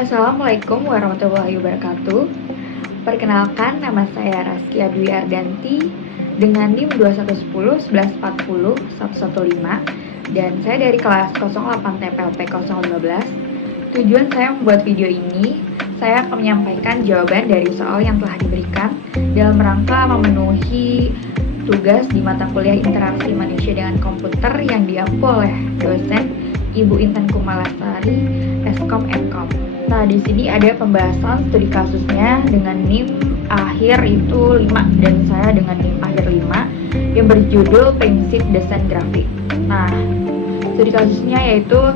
Assalamualaikum warahmatullahi wabarakatuh. Perkenalkan, nama saya Raskia Dwi Ardanti dengan NIM 2110 1140 115 dan saya dari kelas 08 TPLP 015. Tujuan saya membuat video ini, saya akan menyampaikan jawaban dari soal yang telah diberikan dalam rangka memenuhi tugas di mata kuliah interaksi manusia dengan komputer yang diampu oleh dosen Ibu Intan Kumalasari, Eskom Enkom. Nah, di sini ada pembahasan studi kasusnya dengan NIM akhir itu 5 dan saya dengan NIM akhir 5 yang berjudul Prinsip Desain Grafik. Nah, studi kasusnya yaitu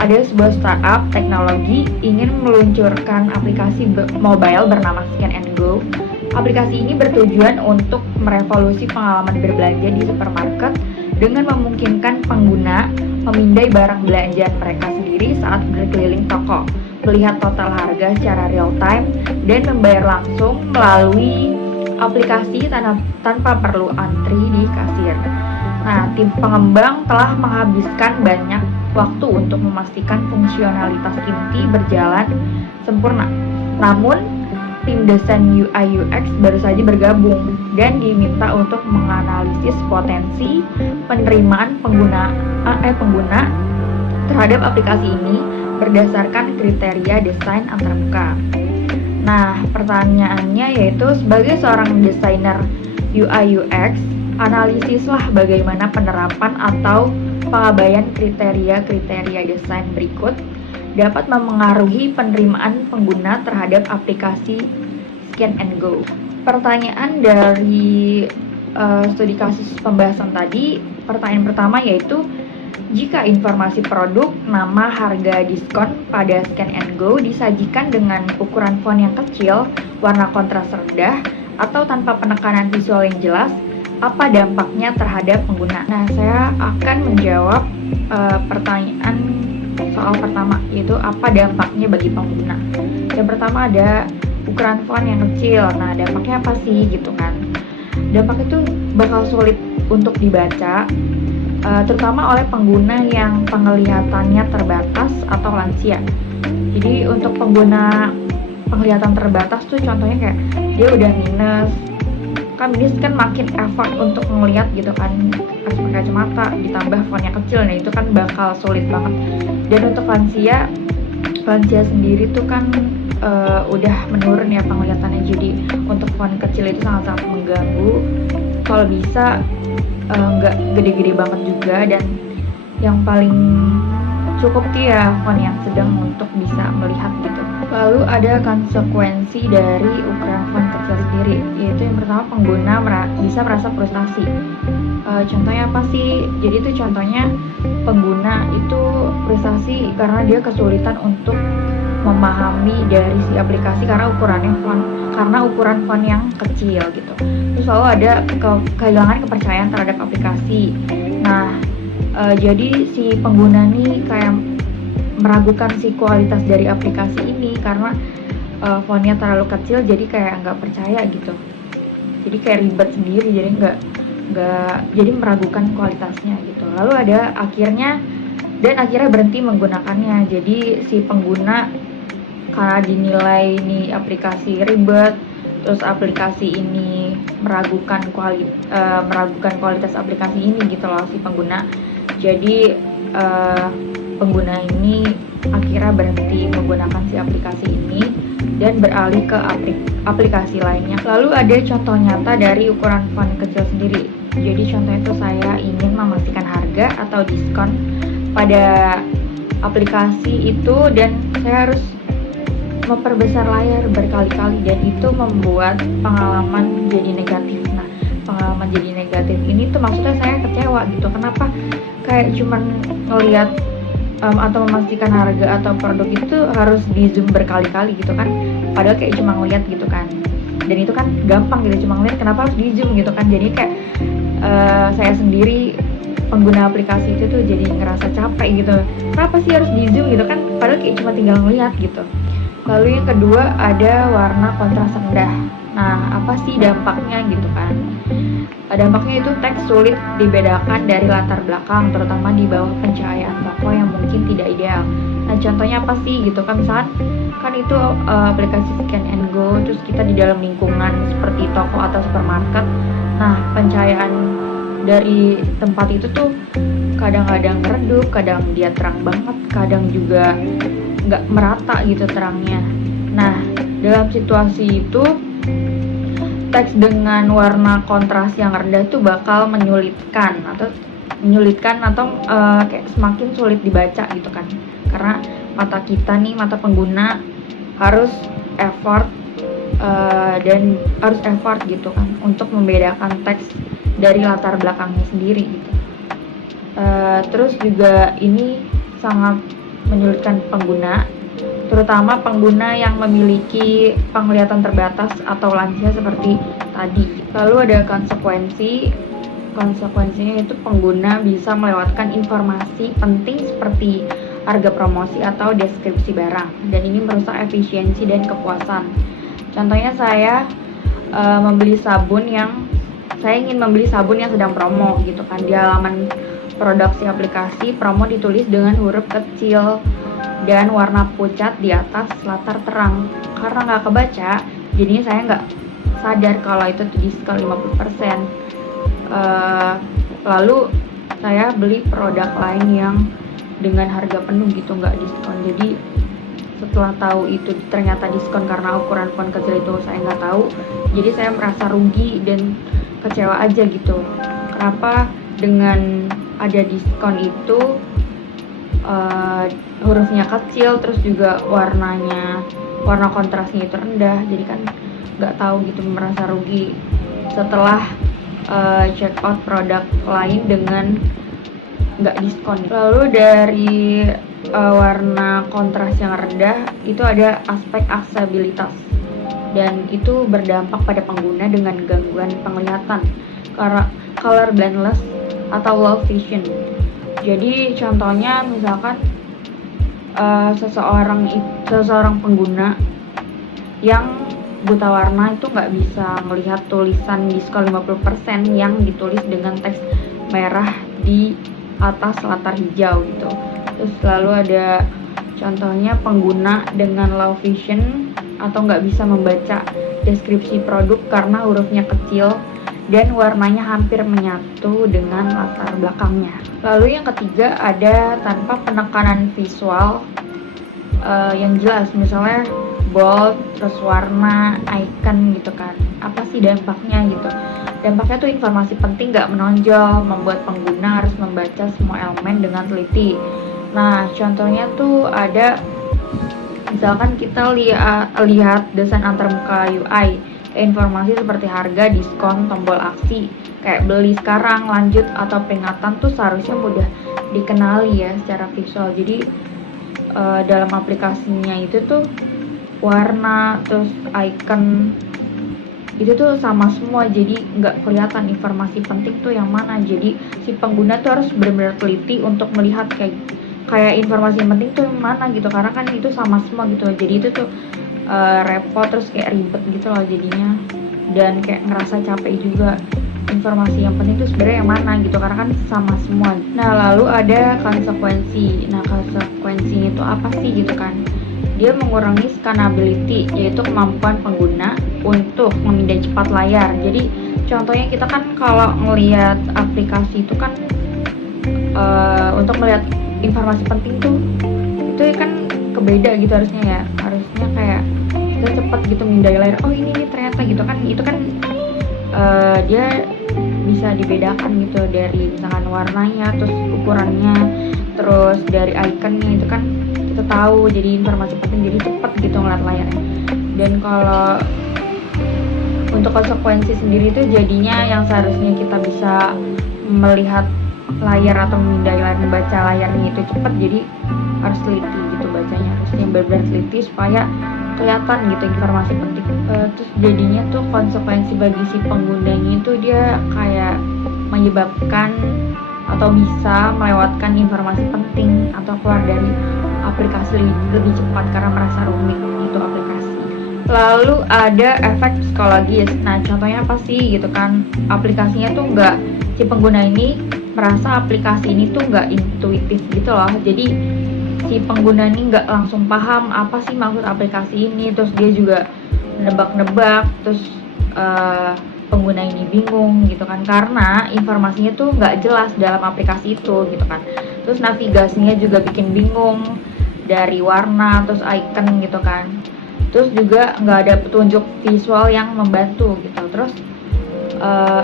ada sebuah startup teknologi ingin meluncurkan aplikasi mobile bernama Scan and Go. Aplikasi ini bertujuan untuk merevolusi pengalaman berbelanja di supermarket dengan memungkinkan pengguna memindai barang belanjaan mereka sendiri saat berkeliling toko, melihat total harga secara real time, dan membayar langsung melalui aplikasi tanpa perlu antri di kasir. Nah, tim pengembang telah menghabiskan banyak waktu untuk memastikan fungsionalitas inti berjalan sempurna. Namun, tim desain UI UX baru saja bergabung dan diminta untuk menganalisis potensi penerimaan pengguna terhadap aplikasi ini berdasarkan kriteria desain antarmuka. Nah, pertanyaannya yaitu sebagai seorang desainer UI UX, analisislah bagaimana penerapan atau pengabaian kriteria-kriteria desain berikut dapat memengaruhi penerimaan pengguna terhadap aplikasi Scan and Go. Pertanyaan dari studi kasus pembahasan tadi, pertanyaan pertama yaitu jika informasi produk, nama, harga, diskon pada Scan and Go disajikan dengan ukuran font yang kecil, warna kontras rendah, atau tanpa penekanan visual yang jelas, apa dampaknya terhadap pengguna? Nah, saya akan menjawab pertanyaan soal pertama, yaitu apa dampaknya bagi pengguna. Yang pertama ada ukuran font yang kecil. Nah, dampaknya apa sih gitu kan? Dampak itu bakal sulit untuk dibaca, terutama oleh pengguna yang penglihatannya terbatas atau lansia. Jadi untuk pengguna penglihatan terbatas tuh contohnya kayak dia udah minus, kan makin effort untuk ngelihat gitu kan, harus pakai kacamata ditambah fontnya kecil, nah itu kan bakal sulit banget. Dan untuk lansia sendiri tuh kan udah menurun ya penglihatannya, jadi untuk font kecil itu sangat-sangat mengganggu. Kalau bisa nggak gede-gede banget juga, dan yang paling cukup tuh ya font yang sedang untuk bisa melihat gitu. Lalu ada konsekuensi dari ukuran font kecil sendiri, yaitu yang pertama pengguna bisa merasa frustasi. Contohnya apa sih? Jadi itu contohnya pengguna itu frustasi karena dia kesulitan untuk memahami dari si aplikasi karena ukuran font yang kecil gitu. Terus selalu ada kehilangan kepercayaan terhadap aplikasi. Nah, jadi si pengguna nih kayak meragukan si kualitas dari aplikasi ini karena fontnya terlalu kecil, jadi kayak nggak percaya gitu. Jadi kayak ribet sendiri, jadi nggak jadi meragukan kualitasnya gitu. Lalu ada akhirnya berhenti menggunakannya. Jadi si pengguna karena dinilai ini aplikasi ribet, terus aplikasi ini meragukan kualitas aplikasi ini gitu loh si pengguna. Jadi pengguna ini akhirnya berhenti menggunakan si aplikasi ini dan beralih ke aplikasi lainnya. Lalu ada contoh nyata dari ukuran font kecil sendiri. Jadi contohnya itu saya ingin memastikan harga atau diskon pada aplikasi itu dan saya harus memperbesar layar berkali-kali dan itu membuat pengalaman jadi negatif. Nah, pengalaman jadi negatif ini tuh maksudnya saya kecewa gitu. Kenapa kayak cuman ngelihat atau memastikan harga atau produk itu harus di zoom berkali-kali gitu kan, padahal kayak cuma ngeliat gitu kan, dan itu kan gampang gitu, cuma ngeliat, kenapa harus di zoom gitu kan. Jadi kayak saya sendiri pengguna aplikasi itu tuh jadi ngerasa capek gitu, kenapa sih harus di zoom gitu kan, padahal kayak cuma tinggal ngeliat gitu. Lalu yang kedua ada warna kontras rendah. Nah, apa sih dampaknya gitu kan? Dampaknya itu teks sulit dibedakan dari latar belakang, terutama di bawah pencahayaan toko yang mungkin tidak ideal. Nah, contohnya apa sih gitu kan, misalkan kan itu aplikasi scan and go, terus kita di dalam lingkungan seperti toko atau supermarket. Nah, pencahayaan dari tempat itu tuh kadang-kadang redup, kadang dia terang banget, kadang juga nggak merata gitu terangnya. Nah, dalam situasi itu teks dengan warna kontras yang rendah itu bakal menyulitkan atau kayak semakin sulit dibaca gitu kan, karena mata kita nih, mata pengguna harus effort gitu kan untuk membedakan teks dari latar belakangnya sendiri gitu. Terus juga ini sangat menyulitkan pengguna, terutama pengguna yang memiliki penglihatan terbatas atau lansia seperti tadi. Lalu ada konsekuensinya itu pengguna bisa melewatkan informasi penting seperti harga promosi atau deskripsi barang, dan ini merusak efisiensi dan kepuasan. Contohnya saya ingin membeli sabun yang sedang promo gitu kan, di halaman produksi aplikasi promo ditulis dengan huruf kecil dan warna pucat di atas latar terang. Karena nggak kebaca, jadinya saya nggak sadar kalau itu diskon 50%. Lalu saya beli produk lain yang dengan harga penuh gitu, nggak diskon. Jadi setelah tahu itu ternyata diskon karena ukuran font kecil itu saya nggak tahu, jadi saya merasa rugi dan kecewa aja gitu. Kenapa dengan ada diskon itu hurufnya kecil, terus juga warna kontrasnya itu rendah, jadi kan nggak tahu gitu, merasa rugi setelah check out produk lain dengan nggak diskon. Lalu dari warna kontras yang rendah itu ada aspek aksesibilitas, dan itu berdampak pada pengguna dengan gangguan penglihatan, color blindness atau low vision. Jadi contohnya misalkan seseorang pengguna yang buta warna itu nggak bisa melihat tulisan diskon 50% yang ditulis dengan teks merah di atas latar hijau gitu. Terus lalu ada contohnya pengguna dengan low vision atau nggak bisa membaca deskripsi produk karena hurufnya kecil dan warnanya hampir menyatu dengan latar belakangnya. Lalu yang ketiga ada tanpa penekanan visual yang jelas, misalnya bold, terus warna, icon gitu kan. Apa sih dampaknya gitu? Dampaknya tuh informasi penting nggak menonjol, membuat pengguna harus membaca semua elemen dengan teliti. Nah, contohnya tuh ada, misalkan kita lihat desain antarmuka UI, informasi seperti harga, diskon, tombol aksi, kayak beli sekarang, lanjut, atau peringatan tuh seharusnya mudah dikenali ya secara visual. Jadi dalam aplikasinya itu tuh warna terus icon itu tuh sama semua, jadi nggak kelihatan informasi penting tuh yang mana. Jadi si pengguna tuh harus benar-benar teliti untuk melihat kayak informasi yang penting tuh yang mana gitu, karena kan itu sama semua gitu. Jadi itu tuh repot, terus kayak ribet gitu loh jadinya, dan kayak ngerasa capek juga. Informasi yang penting itu sebenarnya yang mana gitu, karena kan sama semua. Nah, lalu ada konsekuensi. Nah, konsekuensinya itu apa sih gitu kan? Dia mengurangi scannability, yaitu kemampuan pengguna untuk memindai cepat layar. Jadi contohnya kita kan kalau ngelihat aplikasi itu kan untuk melihat informasi penting tuh itu kan kebeda gitu harusnya ya, harusnya kayak kita cepat gitu memindai layar. Oh ini nih ternyata gitu kan, itu kan dia bisa dibedakan gitu dari misalkan warnanya, terus ukurannya, terus dari ikonnya itu kan kita tahu, jadi informasi penting, jadi cepet gitu ngeliat layarnya. Dan kalau untuk konsekuensi sendiri itu jadinya yang seharusnya kita bisa melihat layar atau memindai layar, membaca layarnya itu cepat, jadi harus teliti gitu bacanya, harusnya benar-benar teliti supaya kelihatan gitu informasi penting. Terus jadinya tuh konsekuensi bagi si penggunanya itu dia kayak menyebabkan atau bisa melewatkan informasi penting atau keluar dari aplikasi lebih cepat karena merasa rumit itu aplikasi. Lalu ada efek psikologis. Nah, contohnya apa sih gitu kan? Aplikasinya tuh nggak, si pengguna ini merasa aplikasi ini tuh nggak intuitif gitu loh. Jadi si pengguna ini nggak langsung paham apa sih maksud aplikasi ini. Terus dia juga nebak-nebak. Terus pengguna ini bingung gitu kan, karena informasinya tuh nggak jelas dalam aplikasi itu gitu kan. Terus navigasinya juga bikin bingung, dari warna terus icon gitu kan. Terus juga nggak ada petunjuk visual yang membantu gitu. Terus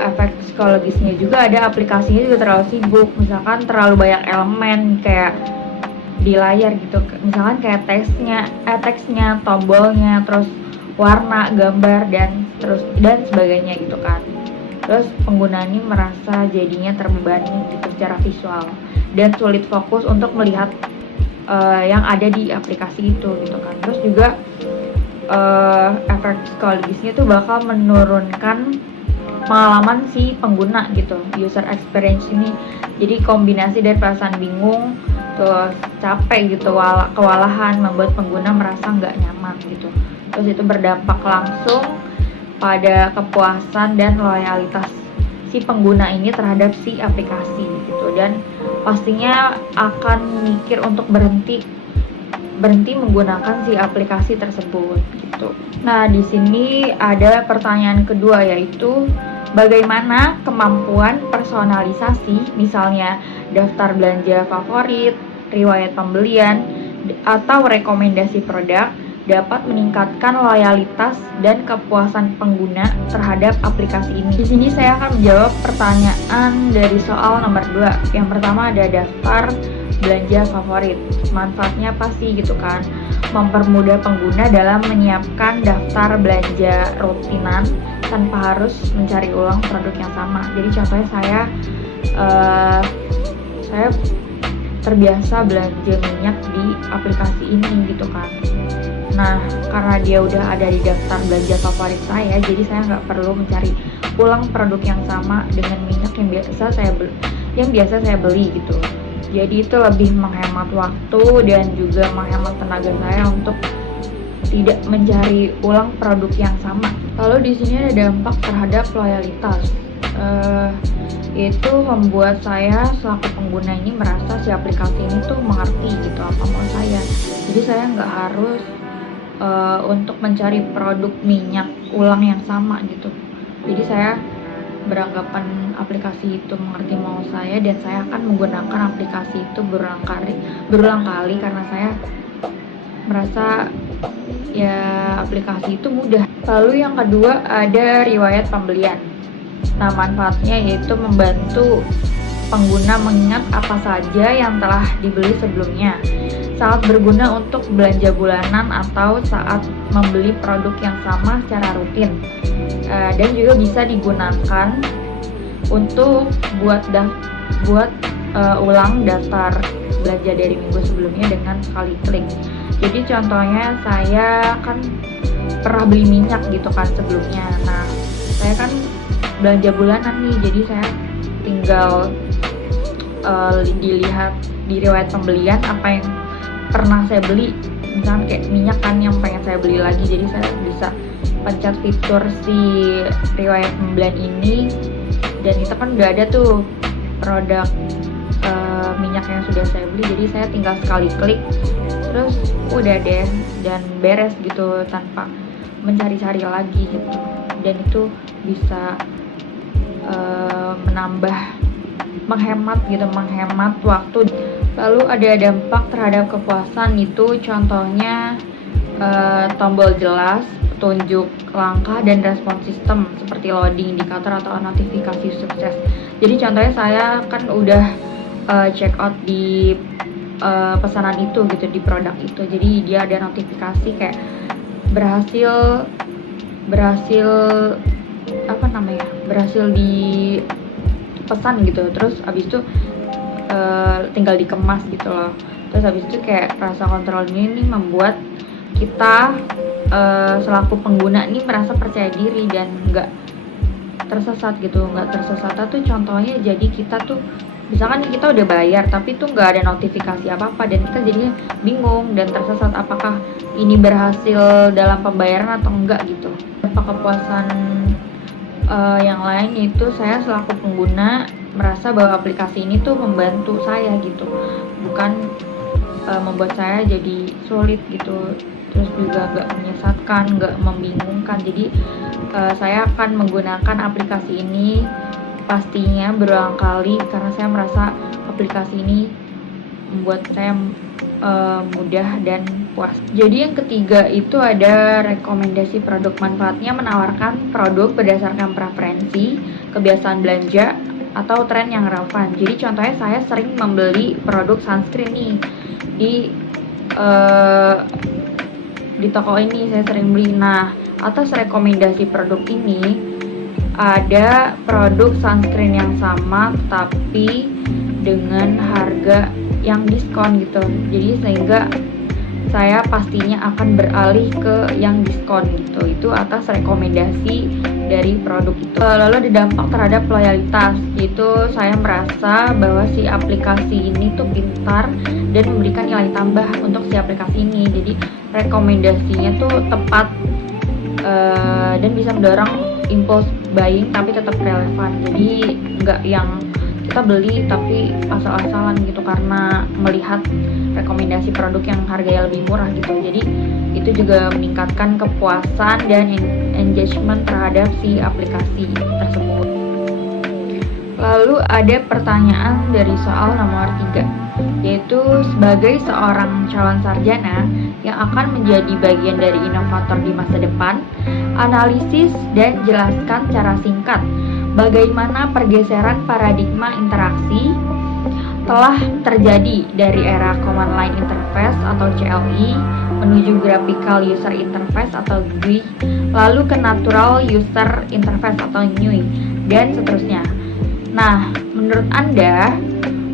efek psikologisnya juga ada, aplikasinya juga terlalu sibuk, misalkan terlalu banyak elemen kayak di layar gitu, misalkan kayak teksnya, tombolnya, terus warna, gambar, dan sebagainya gitu kan. Terus pengguna ini merasa jadinya terbebani gitu secara visual dan sulit fokus untuk melihat yang ada di aplikasi itu gitu kan. Terus juga efek psikologisnya tuh bakal menurunkan pengalaman si pengguna gitu, user experience ini. Jadi kombinasi dari perasaan bingung, terus capek gitu, kewalahan, membuat pengguna merasa nggak nyaman gitu. Terus itu berdampak langsung pada kepuasan dan loyalitas si pengguna ini terhadap si aplikasi gitu, dan pastinya akan mikir untuk berhenti menggunakan si aplikasi tersebut gitu. Nah, di sini ada pertanyaan kedua, yaitu bagaimana kemampuan personalisasi, misalnya daftar belanja favorit, riwayat pembelian, atau rekomendasi produk dapat meningkatkan loyalitas dan kepuasan pengguna terhadap aplikasi ini. Di sini saya akan menjawab pertanyaan dari soal nomor 2. Yang pertama ada daftar belanja favorit. Manfaatnya apa sih gitu kan? Mempermudah pengguna dalam menyiapkan daftar belanja rutinan tanpa harus mencari ulang produk yang sama. Jadi contohnya saya terbiasa belanja minyak di aplikasi ini gitu kan. Nah, karena dia udah ada di daftar belanja favorit saya, jadi saya nggak perlu mencari ulang produk yang sama dengan minyak yang biasa saya beli gitu. Jadi itu lebih menghemat waktu dan juga menghemat tenaga saya untuk tidak mencari ulang produk yang sama. Lalu di sini ada dampak terhadap loyalitas. Itu membuat saya selaku pengguna ini merasa si aplikasi ini tuh mengerti gitu apa mau saya. Jadi saya nggak harus untuk mencari produk minyak ulang yang sama gitu. Jadi saya beranggapan aplikasi itu mengerti mau saya, dan saya akan menggunakan aplikasi itu berulang kali karena saya merasa ya aplikasi itu mudah. Lalu yang kedua ada riwayat pembelian. Nah, manfaatnya yaitu membantu pengguna mengingat apa saja yang telah dibeli sebelumnya. Sangat berguna untuk belanja bulanan atau saat membeli produk yang sama secara rutin. Dan juga bisa digunakan untuk buat ulang daftar belanja dari minggu sebelumnya dengan sekali klik. Jadi contohnya saya kan pernah beli minyak gitu kan sebelumnya. Nah, saya kan belanja bulanan nih, jadi saya tinggal dilihat di riwayat pembelian apa yang pernah saya beli, misalkan kayak minyak kan yang pengen saya beli lagi, jadi saya bisa pencet fitur si riwayat pembelian ini, dan itu kan udah ada tuh produk minyak yang sudah saya beli, jadi saya tinggal sekali klik terus udah deh dan beres gitu tanpa mencari-cari lagi gitu. Dan itu bisa menghemat waktu. Lalu ada dampak terhadap kepuasan, itu contohnya tombol jelas, petunjuk langkah, dan respon sistem seperti loading indikator atau notifikasi sukses. Jadi contohnya saya kan udah check out di pesanan itu gitu, di produk itu, jadi dia ada notifikasi kayak berhasil dipesan gitu. Terus abis itu tinggal dikemas gitu loh. Terus habis itu kayak rasa kontrol ini membuat kita selaku pengguna ini merasa percaya diri dan nggak tersesat gitu. Nggak tersesat tuh contohnya, jadi kita tuh Misalkan nih kita udah bayar tapi tuh nggak ada notifikasi apa-apa, dan kita jadinya bingung dan tersesat apakah ini berhasil dalam pembayaran atau enggak gitu. Apa kepuasan yang lain itu saya selaku pengguna merasa bahwa aplikasi ini tuh membantu saya gitu, bukan membuat saya jadi sulit gitu, terus juga nggak menyesatkan, nggak membingungkan. Jadi saya akan menggunakan aplikasi ini pastinya berulang kali karena saya merasa aplikasi ini membuat saya mudah dan puas. Jadi yang ketiga itu ada rekomendasi produk. Manfaatnya menawarkan produk berdasarkan preferensi, kebiasaan belanja, atau tren yang relevan. Jadi contohnya saya sering membeli produk sunscreen nih di toko ini, saya sering beli. Nah, atas rekomendasi produk ini ada produk sunscreen yang sama tapi dengan harga yang diskon gitu. Jadi sehingga saya pastinya akan beralih ke yang diskon gitu. Itu atas rekomendasi dari produk itu. Lalu ada dampak terhadap loyalitas, yaitu saya merasa bahwa si aplikasi ini tuh pintar dan memberikan nilai tambah untuk si aplikasi ini. Jadi rekomendasinya tuh tepat dan bisa mendorong impulse buying tapi tetap relevan. Jadi nggak yang kita beli tapi asal-asalan gitu karena melihat rekomendasi produk yang harganya lebih murah gitu. Jadi itu juga meningkatkan kepuasan dan engagement terhadap si aplikasi tersebut. Lalu ada pertanyaan dari soal nomor 3, yaitu sebagai seorang calon sarjana yang akan menjadi bagian dari inovator di masa depan, analisis dan jelaskan secara singkat bagaimana pergeseran paradigma interaksi telah terjadi dari era Command Line Interface atau CLI menuju Graphical User Interface atau GUI, lalu ke Natural User Interface atau NUI, dan seterusnya. Nah, menurut Anda,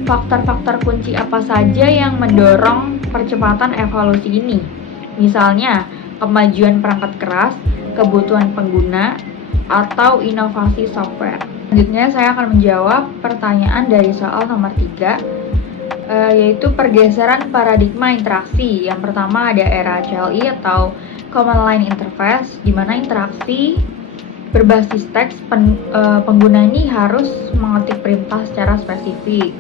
faktor-faktor kunci apa saja yang mendorong percepatan evolusi ini? Misalnya, kemajuan perangkat keras, kebutuhan pengguna, atau inovasi software. Selanjutnya saya akan menjawab pertanyaan dari soal nomor 3, yaitu pergeseran paradigma interaksi. Yang pertama ada era CLI atau Command Line Interface, di mana interaksi berbasis teks pengguna ini harus mengetik perintah secara spesifik.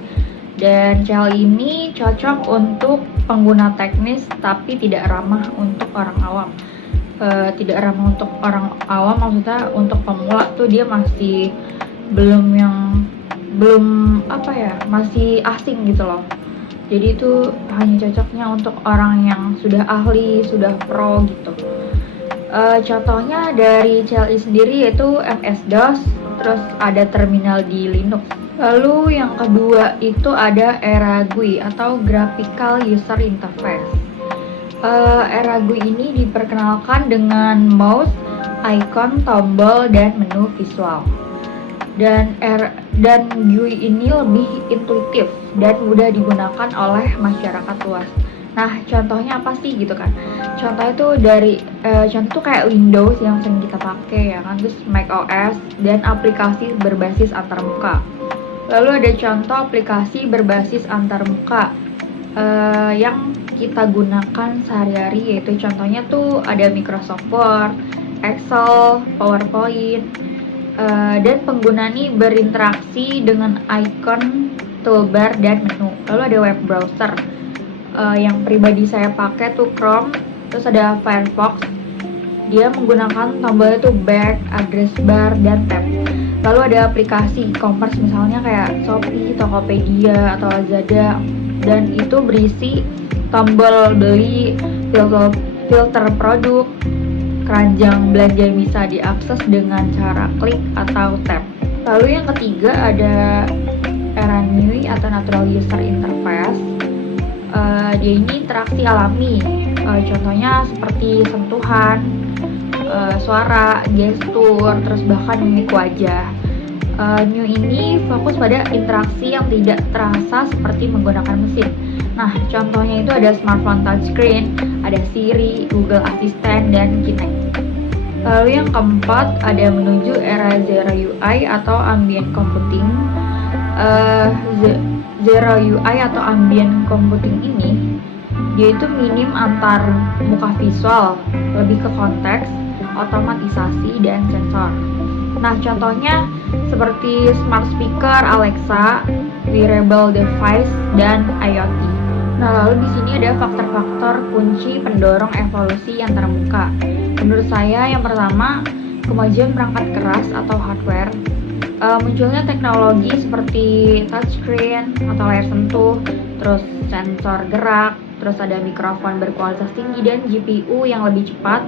Dan CLI ini cocok untuk pengguna teknis tapi tidak ramah untuk orang awam. Tidak ramah untuk orang awam maksudnya untuk pemula tuh dia masih masih asing gitu loh. Jadi itu hanya cocoknya untuk orang yang sudah ahli, sudah pro gitu. Contohnya dari CLI sendiri yaitu MS-DOS, terus ada terminal di Linux. Lalu yang kedua itu ada era GUI atau Graphical User Interface. Era GUI ini diperkenalkan dengan mouse, icon, tombol, dan menu visual. Dan GUI ini lebih intuitif dan mudah digunakan oleh masyarakat luas. Nah, contohnya apa sih gitu kan? Contohnya tuh contoh kayak Windows yang sering kita pakai ya kan, terus Mac OS dan aplikasi berbasis antarmuka. Lalu ada contoh aplikasi berbasis antarmuka yang kita gunakan sehari-hari, yaitu contohnya tuh ada Microsoft Word, Excel, PowerPoint, dan pengguna ini berinteraksi dengan icon, toolbar, dan menu. Lalu ada web browser. Yang pribadi saya pakai tuh Chrome, terus ada Firefox. Dia menggunakan tombolnya tuh back, address bar, dan tab. Lalu ada aplikasi e-commerce misalnya kayak Shopee, Tokopedia, atau Lazada, dan itu berisi tombol beli, filter produk, keranjang belanja yang bisa diakses dengan cara klik atau tap. Lalu yang ketiga ada era NUI atau Natural User Interface. Dia ini interaksi alami, contohnya seperti sentuhan, suara, gestur, terus bahkan mimik wajah. NUI ini fokus pada interaksi yang tidak terasa seperti menggunakan mesin. Nah, contohnya itu ada smartphone touchscreen, ada Siri, Google Assistant, dan Kinect. Lalu yang keempat ada menuju era Zero UI atau Ambient Computing. eh, Zero UI atau ambient computing ini, dia itu minim antar muka visual, lebih ke konteks, otomatisasi, dan sensor. Nah, contohnya seperti smart speaker, Alexa, wearable device, dan IoT. Nah, lalu di sini ada faktor-faktor kunci pendorong evolusi antarmuka. Menurut saya, yang pertama, kemajuan perangkat keras atau hardware. Munculnya teknologi seperti touchscreen atau layar sentuh, terus sensor gerak, terus ada mikrofon berkualitas tinggi dan GPU yang lebih cepat,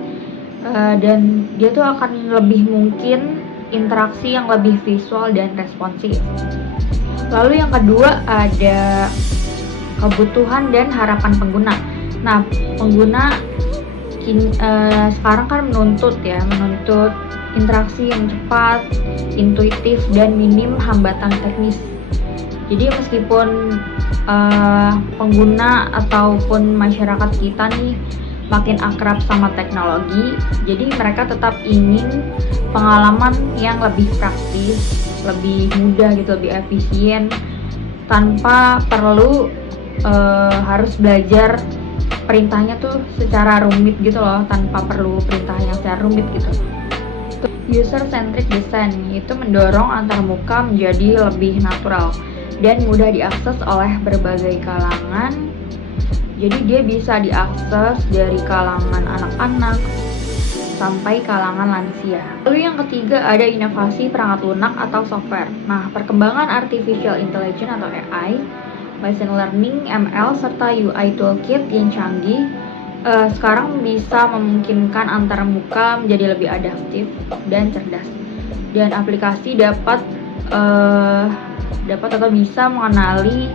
dan dia tuh akan lebih mungkin interaksi yang lebih visual dan responsif. Lalu yang kedua ada kebutuhan dan harapan pengguna. Nah, pengguna sekarang kan menuntut interaksi yang cepat, intuitif, dan minim hambatan teknis. Jadi meskipun pengguna ataupun masyarakat kita nih makin akrab sama teknologi, jadi mereka tetap ingin pengalaman yang lebih praktis, lebih mudah gitu, lebih efisien, tanpa perlu harus belajar perintahnya tuh secara rumit gitu loh, tanpa perlu perintah yang secara rumit gitu. User-centric design itu mendorong antarmuka menjadi lebih natural dan mudah diakses oleh berbagai kalangan. Jadi dia bisa diakses dari kalangan anak-anak sampai kalangan lansia. Lalu yang ketiga ada inovasi perangkat lunak atau software. Nah, perkembangan artificial intelligence atau AI, machine learning, ML, serta UI toolkit yang canggih sekarang bisa memungkinkan antarmuka menjadi lebih adaptif dan cerdas. Dan aplikasi dapat atau bisa mengenali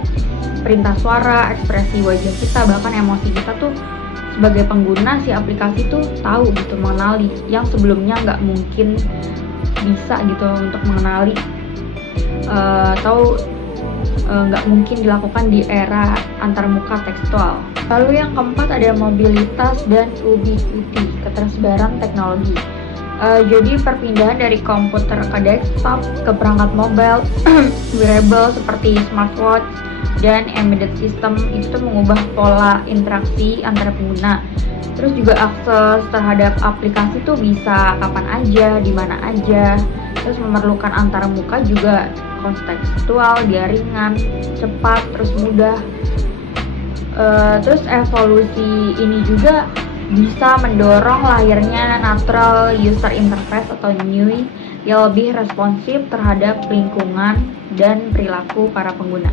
perintah suara, ekspresi wajah kita, bahkan emosi kita tuh sebagai pengguna si aplikasi tuh tahu gitu, mengenali yang sebelumnya nggak mungkin bisa gitu untuk mengenali atau nggak mungkin dilakukan di era antarmuka tekstual. Lalu yang keempat ada mobilitas dan ubiquity, ketersebaran teknologi. Jadi perpindahan dari komputer ke desktop ke perangkat mobile, wearable seperti smartwatch dan embedded system itu mengubah pola interaksi antara pengguna. Terus juga akses terhadap aplikasi tuh bisa kapan aja, di mana aja. Terus memerlukan antarmuka juga kontekstual, jaringan, cepat, terus mudah. Terus evolusi ini juga bisa mendorong lahirnya natural user interface atau NUI yang lebih responsif terhadap lingkungan dan perilaku para pengguna.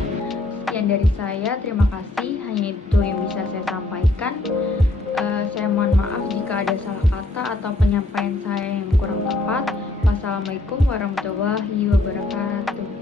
Sekian dari saya, terima kasih. Hanya itu yang bisa saya sampaikan. Saya mohon maaf jika ada salah kata atau penyampaian saya yang kurang tepat. Wassalamualaikum warahmatullahi wabarakatuh.